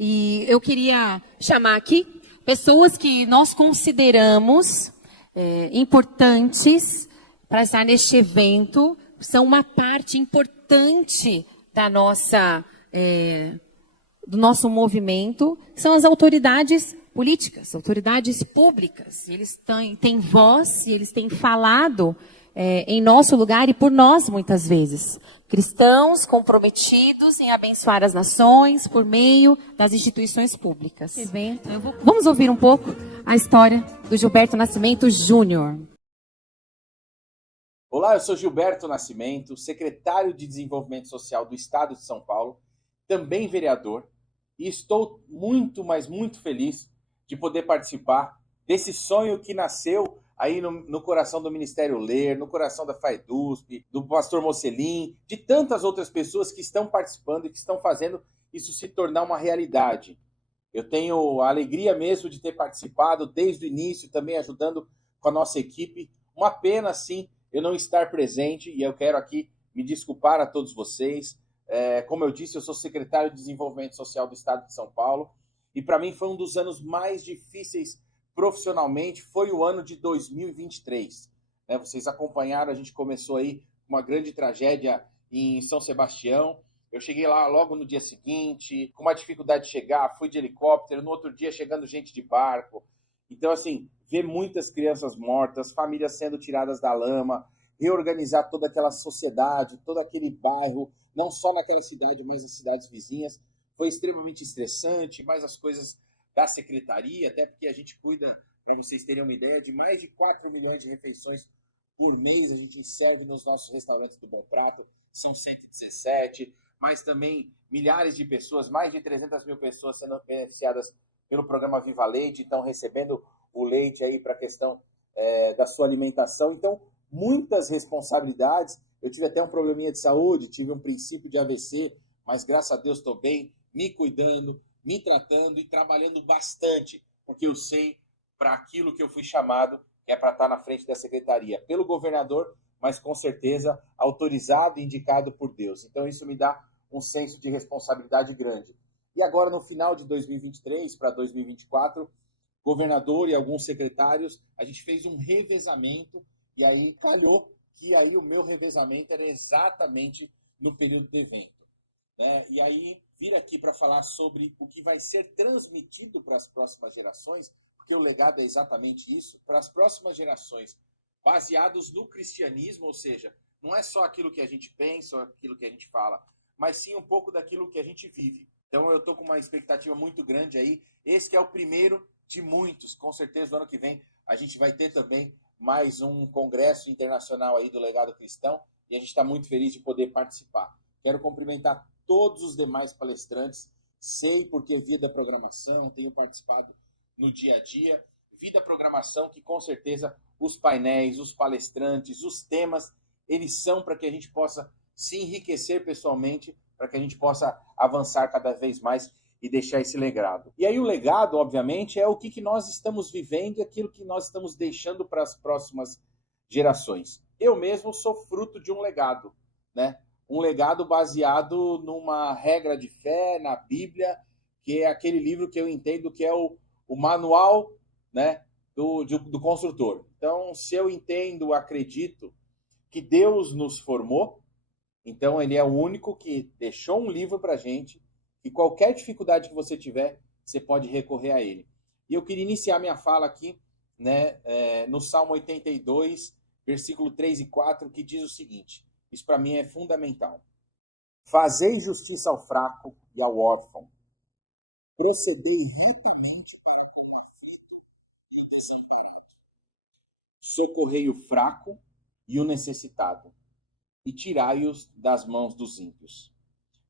E eu queria chamar aqui pessoas que nós consideramos importantes para estar neste evento, são uma parte importante da do nosso movimento, são as autoridades políticas, autoridades públicas. Eles têm voz e eles têm falado em nosso lugar e por nós, muitas vezes. Cristãos comprometidos em abençoar as nações por meio das instituições públicas. Vamos ouvir um pouco a história do Gilberto Nascimento Júnior. Olá, eu sou Gilberto Nascimento, secretário de Desenvolvimento Social do Estado de São Paulo, também vereador, e estou muito, mas muito feliz de poder participar desse sonho que nasceu aí no coração do Ministério Ler, no coração da FAEDUSP, do pastor Mocelin, de tantas outras pessoas que estão participando e que estão fazendo isso se tornar uma realidade. Eu tenho a alegria mesmo de ter participado desde o início, também ajudando com a nossa equipe. Uma pena, sim, eu não estar presente, e eu quero aqui me desculpar a todos vocês. Como eu disse, eu sou secretário de Desenvolvimento Social do Estado de São Paulo, e para mim foi um dos anos mais difíceis profissionalmente, foi o ano de 2023. Vocês acompanharam, a gente começou aí uma grande tragédia em São Sebastião. Eu cheguei lá logo no dia seguinte, com uma dificuldade de chegar, fui de helicóptero, no outro dia chegando gente de barco. Então, assim, ver muitas crianças mortas, famílias sendo tiradas da lama, reorganizar toda aquela sociedade, todo aquele bairro, não só naquela cidade, mas nas cidades vizinhas, foi extremamente estressante, mas as coisas da secretaria, até porque a gente cuida, para vocês terem uma ideia, de mais de 4 milhões de refeições por mês, a gente serve nos nossos restaurantes do Bom Prato, são 117, mas também milhares de pessoas, mais de 300 mil pessoas sendo beneficiadas pelo programa Viva Leite, então recebendo o leite aí para a questão da sua alimentação. Então, muitas responsabilidades. Eu tive até um probleminha de saúde, tive um princípio de AVC, mas graças a Deus estou bem, me cuidando, me tratando e trabalhando bastante, porque eu sei para aquilo que eu fui chamado, que é para estar na frente da secretaria, pelo governador, mas com certeza autorizado e indicado por Deus. Então isso me dá um senso de responsabilidade grande. E agora, no final de 2023 para 2024, governador e alguns secretários, a gente fez um revezamento, e aí calhou que aí o meu revezamento era exatamente no período do evento. E aí, vir aqui para falar sobre o que vai ser transmitido para as próximas gerações, porque o legado é exatamente isso, para as próximas gerações, baseados no cristianismo, ou seja, não é só aquilo que a gente pensa ou aquilo que a gente fala, mas sim um pouco daquilo que a gente vive. Então eu estou com uma expectativa muito grande aí. Esse que é o primeiro de muitos. Com certeza, no ano que vem, a gente vai ter também mais um congresso internacional aí do legado cristão, e a gente está muito feliz de poder participar. Quero cumprimentar todos os demais palestrantes, sei porque vi da programação, tenho participado no dia a dia, vi da programação que com certeza os painéis, os palestrantes, os temas, eles são para que a gente possa se enriquecer pessoalmente, para que a gente possa avançar cada vez mais e deixar esse legado. E aí o legado, obviamente, é o que nós estamos vivendo e aquilo que nós estamos deixando para as próximas gerações. Eu mesmo sou fruto de um legado, um legado baseado numa regra de fé, na Bíblia, que é aquele livro que eu entendo que é o manual do construtor. Então, se eu entendo, acredito que Deus nos formou, então ele é o único que deixou um livro para a gente, e qualquer dificuldade que você tiver, você pode recorrer a ele. E eu queria iniciar minha fala aqui no Salmo 82, versículo 3 e 4, que diz o seguinte, isso para mim é fundamental. Fazei justiça ao fraco e ao órfão. Procedei retamente para com o aflito e o desamparado. Socorrei o fraco e o necessitado, e tirai-os das mãos dos ímpios.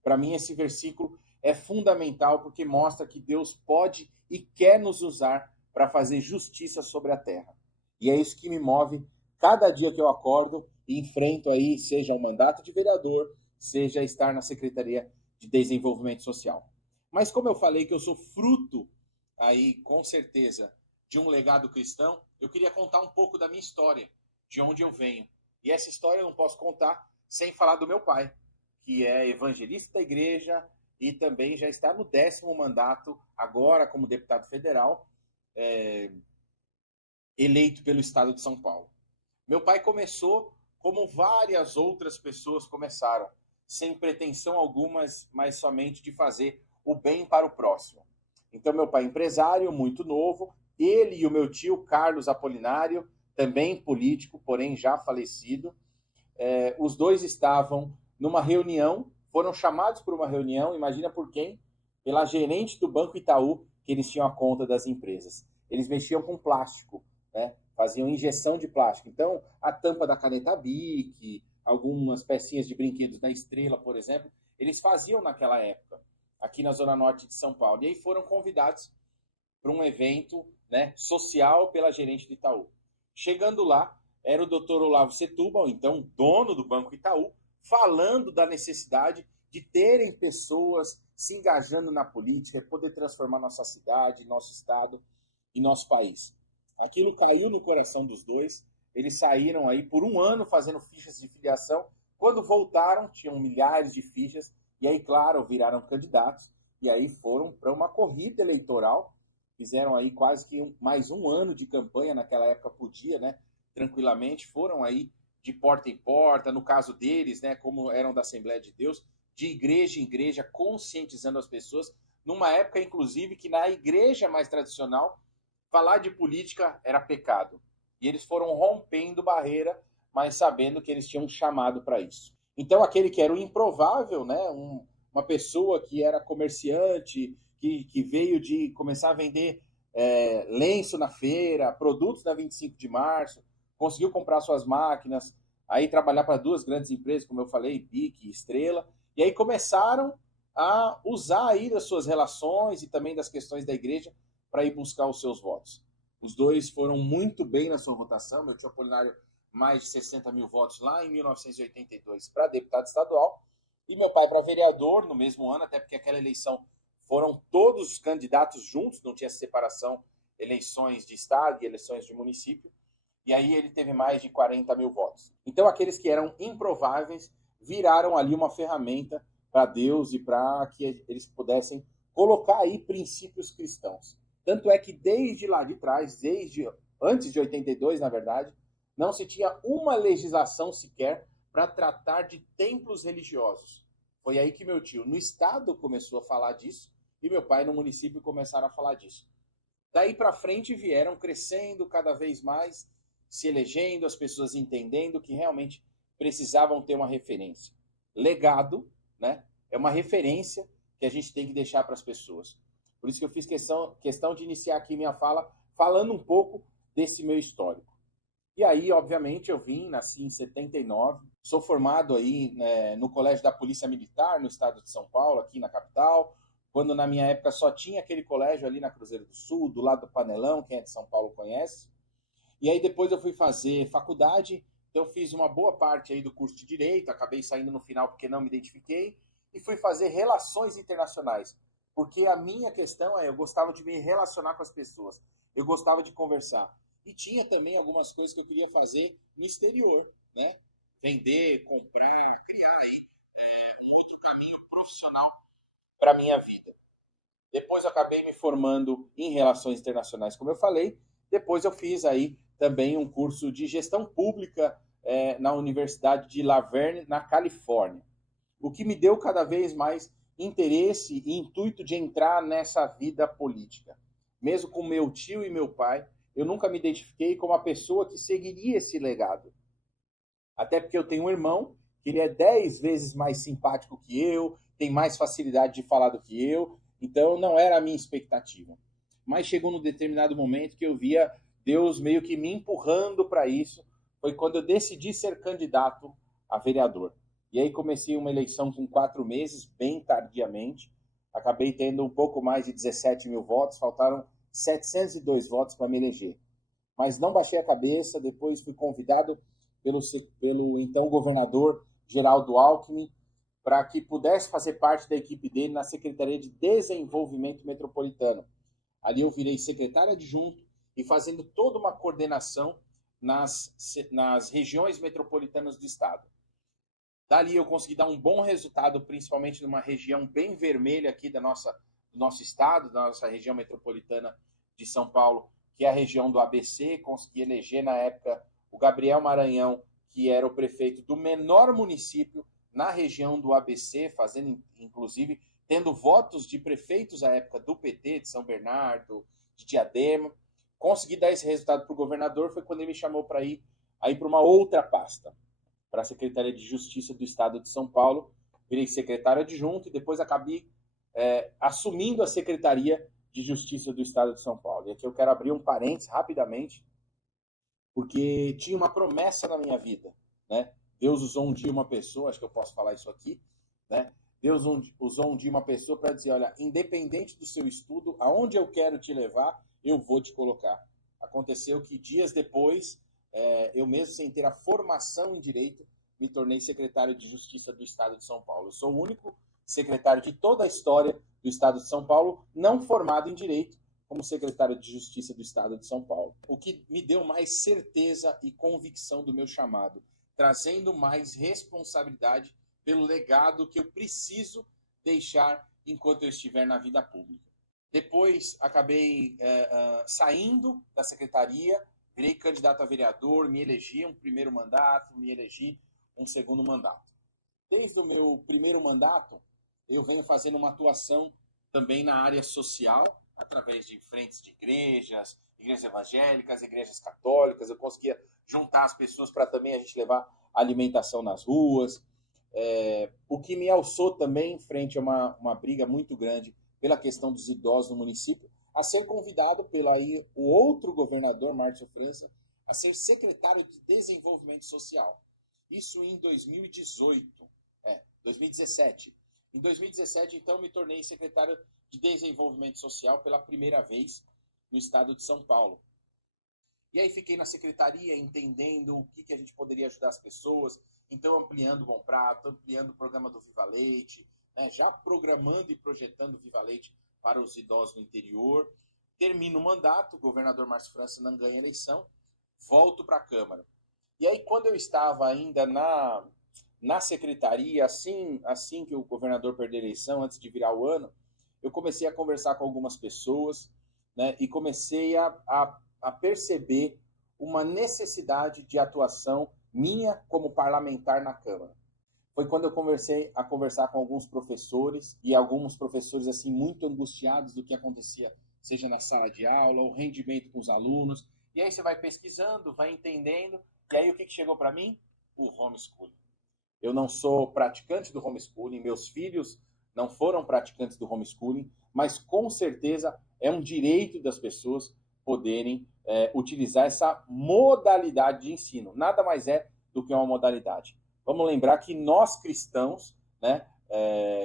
Para mim, esse versículo é fundamental porque mostra que Deus pode e quer nos usar para fazer justiça sobre a terra. E é isso que me move cada dia que eu acordo e enfrento aí, seja o mandato de vereador, seja estar na Secretaria de Desenvolvimento Social. Mas como eu falei que eu sou fruto aí, com certeza, de um legado cristão, eu queria contar um pouco da minha história, de onde eu venho. E essa história eu não posso contar sem falar do meu pai, que é evangelista da igreja, e também já está no 10º mandato, agora como deputado federal, eleito pelo estado de São Paulo. Meu pai começou como várias outras pessoas começaram, sem pretensão alguma, mas somente de fazer o bem para o próximo. Então, meu pai empresário, muito novo, ele e o meu tio Carlos Apolinário, também político, porém já falecido, os dois estavam numa reunião, foram chamados por uma reunião, imagina por quem? Pela gerente do Banco Itaú, que eles tinham a conta das empresas. Eles mexiam com plástico, né? Faziam injeção de plástico. Então, a tampa da caneta Bic, algumas pecinhas de brinquedos da Estrela, por exemplo, eles faziam naquela época, aqui na Zona Norte de São Paulo. E aí foram convidados para um evento, né, social pela gerente do Itaú. Chegando lá, era o doutor Olavo Setúbal, então dono do Banco Itaú, falando da necessidade de terem pessoas se engajando na política e poder transformar nossa cidade, nosso estado e nosso país. Aquilo caiu no coração dos dois, eles saíram aí por um ano fazendo fichas de filiação, quando voltaram tinham milhares de fichas, e aí, claro, viraram candidatos, e aí foram para uma corrida eleitoral, fizeram aí quase que mais um ano de campanha, naquela época podia, né, tranquilamente, foram aí de porta em porta, no caso deles, né, como eram da Assembleia de Deus, de igreja em igreja, conscientizando as pessoas, numa época, inclusive, que na igreja mais tradicional, falar de política era pecado. E eles foram rompendo barreira, mas sabendo que eles tinham um chamado para isso. Então, aquele que era o improvável, né, uma pessoa que era comerciante, que veio de começar a vender lenço na feira, produtos na 25 de março, conseguiu comprar suas máquinas, aí trabalhar para 2 grandes empresas, como eu falei, Bic e Estrela, e aí começaram a usar aí das suas relações e também das questões da igreja para ir buscar os seus votos. Os dois foram muito bem na sua votação, meu tio Apolinário mais de 60 mil votos lá em 1982 para deputado estadual, e meu pai para vereador no mesmo ano, até porque aquela eleição foram todos os candidatos juntos, não tinha separação, eleições de estado e eleições de município, e aí ele teve mais de 40 mil votos. Então aqueles que eram improváveis viraram ali uma ferramenta para Deus e para que eles pudessem colocar aí princípios cristãos. Tanto é que desde lá de trás, desde antes de 82, na verdade, não se tinha uma legislação sequer para tratar de templos religiosos. Foi aí que meu tio, no estado, começou a falar disso, e meu pai, no município, começaram a falar disso. Daí para frente vieram crescendo cada vez mais, se elegendo, as pessoas entendendo que realmente precisavam ter uma referência. Legado, né, é uma referência que a gente tem que deixar para as pessoas. Por isso que eu fiz questão de iniciar aqui minha fala falando um pouco desse meu histórico. E aí, obviamente, eu nasci em 79, sou formado aí no Colégio da Polícia Militar, no estado de São Paulo, aqui na capital, quando na minha época só tinha aquele colégio ali na Cruzeiro do Sul, do lado do Panelão, quem é de São Paulo conhece. E aí depois eu fui fazer faculdade, então fiz uma boa parte aí do curso de Direito, acabei saindo no final porque não me identifiquei, e fui fazer Relações Internacionais, porque a minha questão eu gostava de me relacionar com as pessoas, eu gostava de conversar. E tinha também algumas coisas que eu queria fazer no exterior, né? Vender, comprar, criar aí um outro caminho profissional para a minha vida. Depois eu acabei me formando em Relações Internacionais, como eu falei. Depois eu fiz aí também um curso de Gestão Pública na Universidade de La Verne, na Califórnia. O que me deu cada vez mais interesse e intuito de entrar nessa vida política. Mesmo com meu tio e meu pai, eu nunca me identifiquei como a pessoa que seguiria esse legado. Até porque eu tenho um irmão que ele é 10 vezes mais simpático que eu, tem mais facilidade de falar do que eu, então não era a minha expectativa. Mas chegou num determinado momento que eu via Deus meio que me empurrando para isso, foi quando eu decidi ser candidato a vereador. E aí comecei uma eleição com 4 meses, bem tardiamente, acabei tendo um pouco mais de 17 mil votos, faltaram 702 votos para me eleger. Mas não baixei a cabeça, depois fui convidado pelo então governador Geraldo Alckmin para que pudesse fazer parte da equipe dele na Secretaria de Desenvolvimento Metropolitano. Ali eu virei secretário adjunto e fazendo toda uma coordenação nas regiões metropolitanas do estado. Dali eu consegui dar um bom resultado, principalmente numa região bem vermelha aqui do nosso estado, da nossa região metropolitana de São Paulo, que é a região do ABC. Consegui eleger na época o Gabriel Maranhão, que era o prefeito do menor município na região do ABC, fazendo, inclusive, tendo votos de prefeitos à época do PT, de São Bernardo, de Diadema. Consegui dar esse resultado para o governador, foi quando ele me chamou para ir para uma outra pasta, para a Secretaria de Justiça do Estado de São Paulo. Virei secretário adjunto e depois acabei assumindo a Secretaria de Justiça do Estado de São Paulo. E aqui eu quero abrir um parênteses rapidamente, porque tinha uma promessa na minha vida, né? Deus usou um dia uma pessoa, acho que eu posso falar isso aqui, né? Deus usou um dia uma pessoa para dizer, olha, independente do seu estudo, aonde eu quero te levar, eu vou te colocar. Aconteceu que dias depois, eu mesmo sem ter a formação em Direito, me tornei secretário de Justiça do Estado de São Paulo. Eu sou o único secretário de toda a história do Estado de São Paulo não formado em Direito como secretário de Justiça do Estado de São Paulo. O que me deu mais certeza e convicção do meu chamado, trazendo mais responsabilidade pelo legado que eu preciso deixar enquanto eu estiver na vida pública. Depois acabei saindo da secretaria, virei candidato a vereador, me elegi um primeiro mandato, me elegi um segundo mandato. Desde o meu primeiro mandato, eu venho fazendo uma atuação também na área social, através de frentes de igrejas evangélicas, igrejas católicas. Eu conseguia juntar as pessoas para também a gente levar alimentação nas ruas. O que me alçou também, frente a uma briga muito grande pela questão dos idosos no município, a ser convidado pelo o outro governador, Márcio França, a ser secretário de Desenvolvimento Social. Isso em 2017. Em 2017, então, me tornei secretário de Desenvolvimento Social pela primeira vez no estado de São Paulo. E aí fiquei na secretaria entendendo o que a gente poderia ajudar as pessoas, então ampliando o Bom Prato, ampliando o programa do Viva Leite, né, já programando e projetando o Viva Leite para os idosos no interior. Termino o mandato, o governador Márcio França não ganha a eleição, volto para a Câmara. E aí, quando eu estava ainda na secretaria, assim que o governador perdeu a eleição, antes de virar o ano, eu comecei a conversar com algumas pessoas, né, e comecei a perceber uma necessidade de atuação minha como parlamentar na Câmara. Foi quando eu comecei a conversar com alguns professores, e alguns professores assim muito angustiados do que acontecia, seja na sala de aula, o rendimento com os alunos. E aí você vai pesquisando, vai entendendo, e aí o que chegou para mim? O homeschooling. Eu não sou praticante do homeschooling, meus filhos não foram praticantes do homeschooling, mas com certeza é um direito das pessoas poderem utilizar essa modalidade de ensino. Nada mais é do que uma modalidade. Vamos lembrar que nós cristãos, né,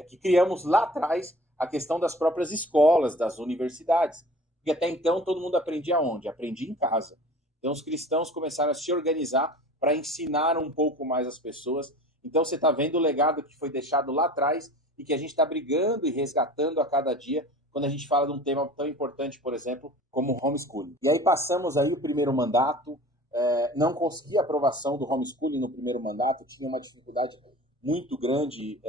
que criamos lá atrás a questão das próprias escolas, das universidades. Porque até então todo mundo aprendia onde? Aprendia em casa. Então os cristãos começaram a se organizar para ensinar um pouco mais as pessoas. Então você está vendo o legado que foi deixado lá atrás e que a gente está brigando e resgatando a cada dia quando a gente fala de um tema tão importante, por exemplo, como o homeschooling. E aí passamos aí o primeiro mandato, não consegui a aprovação do homeschooling no primeiro mandato, tinha uma dificuldade muito grande,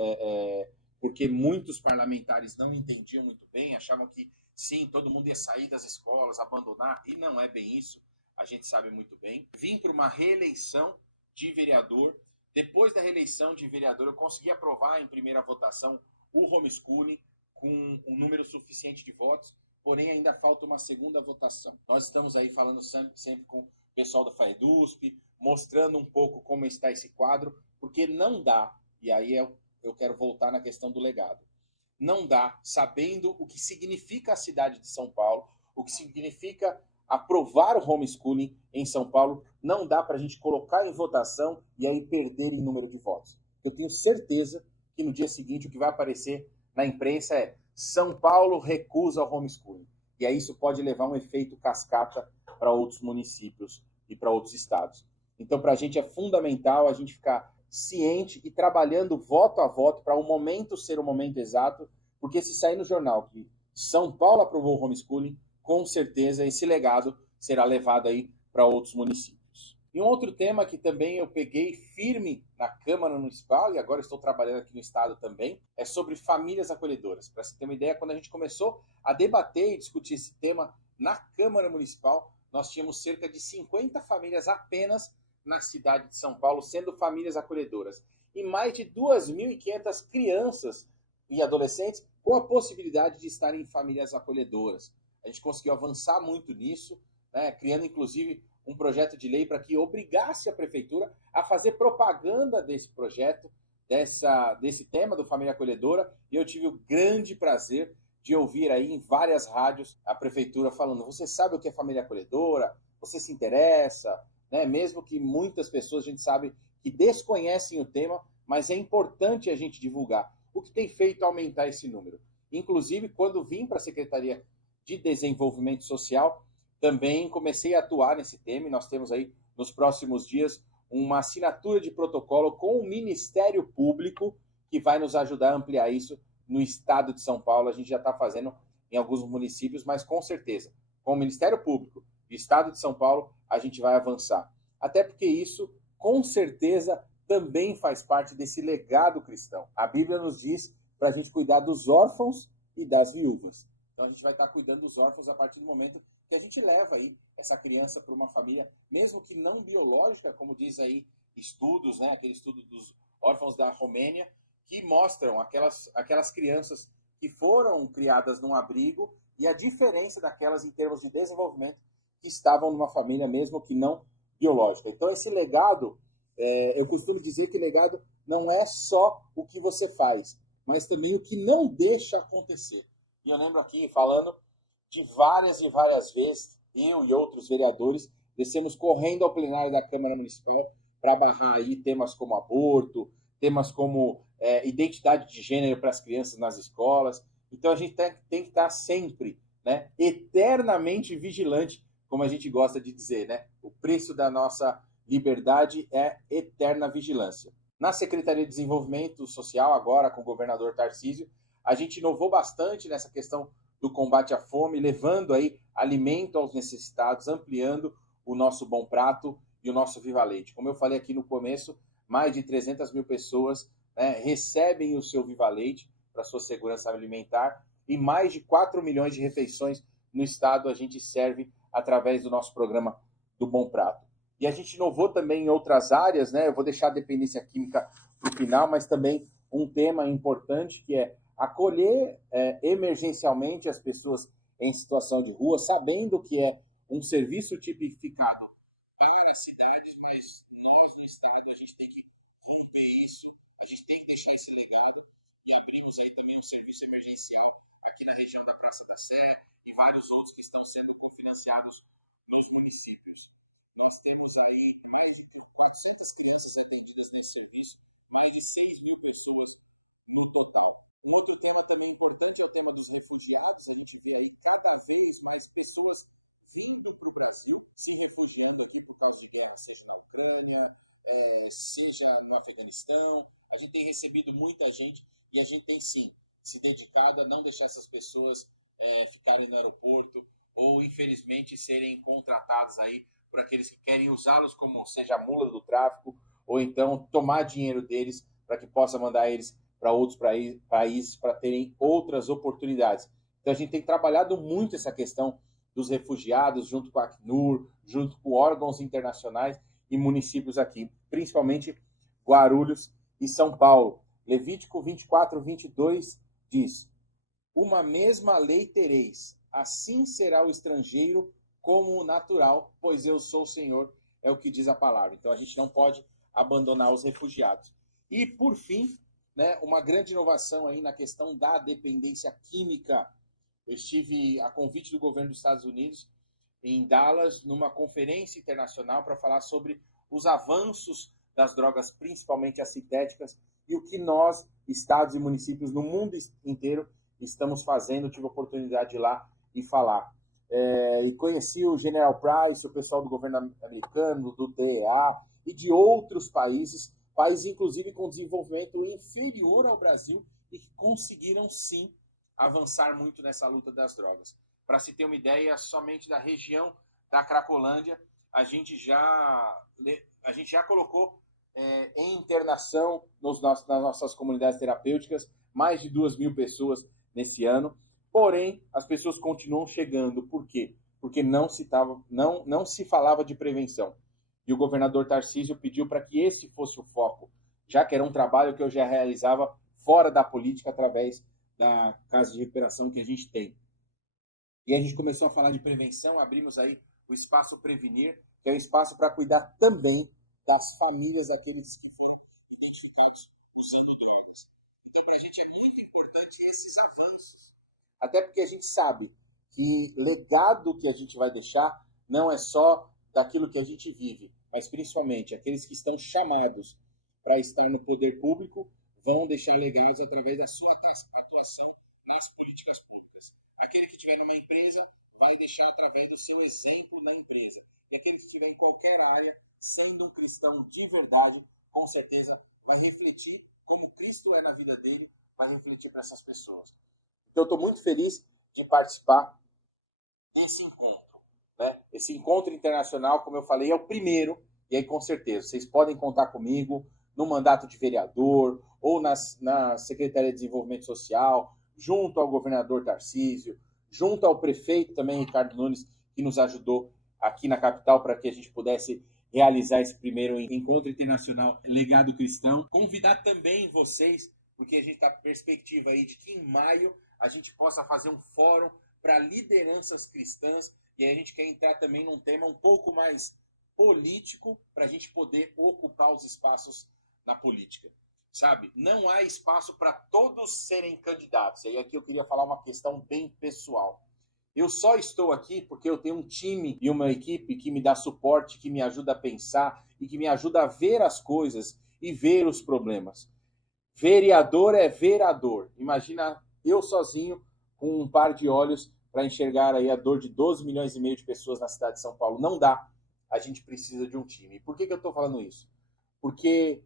porque muitos parlamentares não entendiam muito bem, achavam que sim, todo mundo ia sair das escolas, abandonar, e não é bem isso, a gente sabe muito bem. Vim para uma reeleição de vereador. Depois da reeleição de vereador, eu consegui aprovar em primeira votação o homeschooling com um número suficiente de votos, porém ainda falta uma segunda votação. Nós estamos aí falando sempre com o pessoal da FAEDUSP, mostrando um pouco como está esse quadro, porque não dá, e aí eu quero voltar na questão do legado, não dá, sabendo o que significa a cidade de São Paulo, o que significa aprovar o homeschooling em São Paulo, não dá para a gente colocar em votação e aí perder em número de votos. Eu tenho certeza que no dia seguinte o que vai aparecer na imprensa é São Paulo recusa o homeschooling. E aí isso pode levar um efeito cascata para outros municípios e para outros estados. Então, para a gente é fundamental a gente ficar ciente e trabalhando voto a voto para o momento ser o momento exato, porque se sair no jornal que São Paulo aprovou o homeschooling, com certeza esse legado será levado aí para outros municípios. E um outro tema que também eu peguei firme na Câmara Municipal, e agora estou trabalhando aqui no Estado também, é sobre famílias acolhedoras. Para você ter uma ideia, quando a gente começou a debater e discutir esse tema na Câmara Municipal, nós tínhamos cerca de 50 famílias apenas na cidade de São Paulo, sendo famílias acolhedoras. E mais de 2.500 crianças e adolescentes com a possibilidade de estarem em famílias acolhedoras. A gente conseguiu avançar muito nisso, né, criando inclusive um projeto de lei para que obrigasse a prefeitura a fazer propaganda desse projeto, desse tema do Família Acolhedora, e eu tive o grande prazer de ouvir aí em várias rádios a prefeitura falando: você sabe o que é família acolhedora? Você se interessa? Né? Mesmo que muitas pessoas, a gente sabe, que desconhecem o tema, mas é importante a gente divulgar. O que tem feito aumentar esse número? Inclusive, quando vim para a Secretaria de Desenvolvimento Social, também comecei a atuar nesse tema, e nós temos aí, nos próximos dias, uma assinatura de protocolo com o Ministério Público, que vai nos ajudar a ampliar isso no estado de São Paulo. A gente já está fazendo em alguns municípios, mas com certeza, com o Ministério Público e estado de São Paulo, a gente vai avançar. Até porque isso, com certeza, também faz parte desse legado cristão. A Bíblia nos diz para a gente cuidar dos órfãos e das viúvas. Então a gente vai estar cuidando dos órfãos a partir do momento que a gente leva aí essa criança para uma família, mesmo que não biológica, como diz aí estudos, né? Aquele estudo dos órfãos da Romênia, que mostram aquelas crianças que foram criadas num abrigo e a diferença daquelas em termos de desenvolvimento que estavam numa família mesmo que não biológica. Então esse legado, eu costumo dizer que legado não é só o que você faz, mas também o que não deixa acontecer. E eu lembro aqui falando de várias e várias vezes, eu e outros vereadores descemos correndo ao plenário da Câmara Municipal para barrar aí temas como aborto, temas como identidade de gênero para as crianças nas escolas. Então a gente tem que estar sempre, né, eternamente vigilante, como a gente gosta de dizer, né? O preço da nossa liberdade é eterna vigilância. Na Secretaria de Desenvolvimento Social, agora com o governador Tarcísio, a gente inovou bastante nessa questão do combate à fome, levando aí alimento aos necessitados, ampliando o nosso Bom Prato e o nosso Viva Leite. Como eu falei aqui no começo, mais de 300 mil pessoas, né, recebem o seu Viva Leite para sua segurança alimentar, e mais de 4 milhões de refeições no estado a gente serve através do nosso programa do Bom Prato. E a gente inovou também em outras áreas, né? Eu vou deixar a dependência química para o final, mas também um tema importante que é acolher emergencialmente as pessoas em situação de rua, sabendo que é um serviço tipificado para as cidades, mas nós no estado a gente tem que romper isso, a gente tem que deixar esse legado, e abrimos aí também um serviço emergencial aqui na região da Praça da Sé e vários outros que estão sendo cofinanciados nos municípios. Nós temos aí mais de 400 crianças atendidas nesse serviço, mais de 6 mil pessoas no total. Um outro tema também importante é o tema dos refugiados. A gente vê aí cada vez mais pessoas vindo para o Brasil, se refugiando aqui por causa de guerra, seja na Ucrânia, seja no Afeganistão. A gente tem recebido muita gente e a gente tem sim se dedicado a não deixar essas pessoas ficarem no aeroporto ou, infelizmente, serem contratadas aí por aqueles que querem usá-los como seja mula do tráfico, ou então tomar dinheiro deles para que possa mandar eles para outros países para terem outras oportunidades. Então a gente tem trabalhado muito essa questão dos refugiados, junto com a Acnur, junto com órgãos internacionais e municípios aqui, principalmente Guarulhos e São Paulo. Levítico 24, 22 diz: uma mesma lei tereis, assim será o estrangeiro como o natural, pois eu sou o Senhor, é o que diz a palavra. Então a gente não pode abandonar os refugiados. E, por fim, né, uma grande inovação aí na questão da dependência química. Eu estive a convite do governo dos Estados Unidos em Dallas, numa conferência internacional para falar sobre os avanços das drogas, principalmente as sintéticas, e o que nós, estados e municípios no mundo inteiro, estamos fazendo. Eu tive a oportunidade de ir lá e falar. E conheci o General Price, o pessoal do governo americano, do DEA e de outros países inclusive com desenvolvimento inferior ao Brasil e que conseguiram sim avançar muito nessa luta das drogas. Para se ter uma ideia, somente da região da Cracolândia, a gente já colocou em internação nas nossas comunidades terapêuticas mais de 2.000 pessoas nesse ano. Porém, as pessoas continuam chegando. Por quê? Porque não se falava de prevenção. E o governador Tarcísio pediu para que esse fosse o foco, já que era um trabalho que eu já realizava fora da política através da casa de recuperação que a gente tem. E a gente começou a falar de prevenção, abrimos aí o Espaço Prevenir, que é um espaço para cuidar também das famílias daqueles que foram identificados usando drogas. Então, para a gente é muito importante esses avanços, até porque a gente sabe que legado que a gente vai deixar não é só daquilo que a gente vive, mas principalmente aqueles que estão chamados para estar no poder público vão deixar legados através da sua atuação nas políticas públicas. Aquele que estiver numa empresa vai deixar através do seu exemplo na empresa. E aquele que estiver em qualquer área, sendo um cristão de verdade, com certeza vai refletir como Cristo é na vida dele, vai refletir para essas pessoas. Então, eu estou muito feliz de participar desse encontro, né? Esse encontro internacional, como eu falei, é o primeiro, e aí com certeza vocês podem contar comigo no mandato de vereador ou na Secretaria de Desenvolvimento Social, junto ao governador Tarcísio, junto ao prefeito também, Ricardo Nunes, que nos ajudou aqui na capital para que a gente pudesse realizar esse primeiro encontro internacional Legado Cristão. Convidar também vocês, porque a gente está com perspectiva aí de que em maio a gente possa fazer um fórum para lideranças cristãs, e aí a gente quer entrar também num tema um pouco mais político para a gente poder ocupar os espaços na política, sabe? Não há espaço para todos serem candidatos. E aqui eu queria falar uma questão bem pessoal. Eu só estou aqui porque eu tenho um time e uma equipe que me dá suporte, que me ajuda a pensar e que me ajuda a ver as coisas e ver os problemas. Vereador é vereador. Imagina eu sozinho com um par de olhos para enxergar aí a dor de 12 milhões e meio de pessoas na cidade de São Paulo. Não dá. A gente precisa de um time. E por que eu estou falando isso? Porque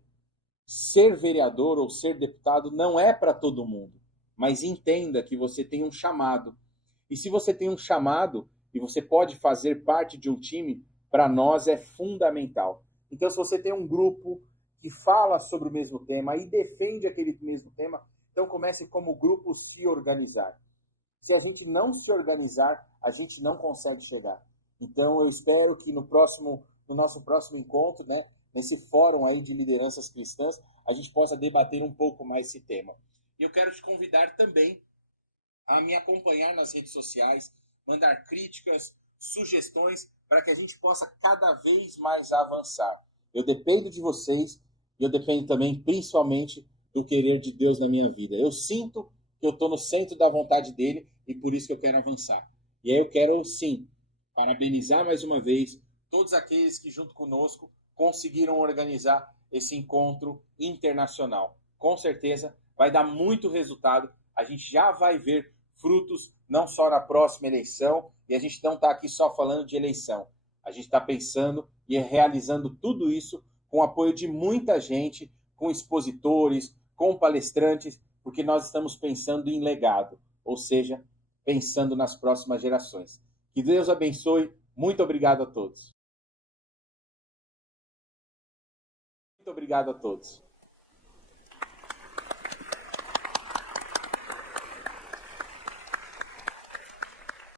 ser vereador ou ser deputado não é para todo mundo. Mas entenda que você tem um chamado. E se você tem um chamado e você pode fazer parte de um time, para nós é fundamental. Então, se você tem um grupo que fala sobre o mesmo tema e defende aquele mesmo tema, então comece como grupo se organizar. Se a gente não se organizar, a gente não consegue chegar. Então, eu espero que no nosso próximo encontro, né, nesse fórum aí de lideranças cristãs, a gente possa debater um pouco mais esse tema. E eu quero te convidar também a me acompanhar nas redes sociais, mandar críticas, sugestões, para que a gente possa cada vez mais avançar. Eu dependo de vocês e eu dependo também, principalmente, do querer de Deus na minha vida. Eu sinto que eu estou no centro da vontade dele e por isso que eu quero avançar. E aí eu quero, sim, parabenizar mais uma vez todos aqueles que, junto conosco, conseguiram organizar esse encontro internacional. Com certeza vai dar muito resultado. A gente já vai ver frutos não só na próxima eleição, e a gente não está aqui só falando de eleição. A gente está pensando e realizando tudo isso com o apoio de muita gente, com expositores, com palestrantes, porque nós estamos pensando em legado, ou seja, pensando nas próximas gerações. Que Deus abençoe. Muito obrigado a todos. Muito obrigado a todos.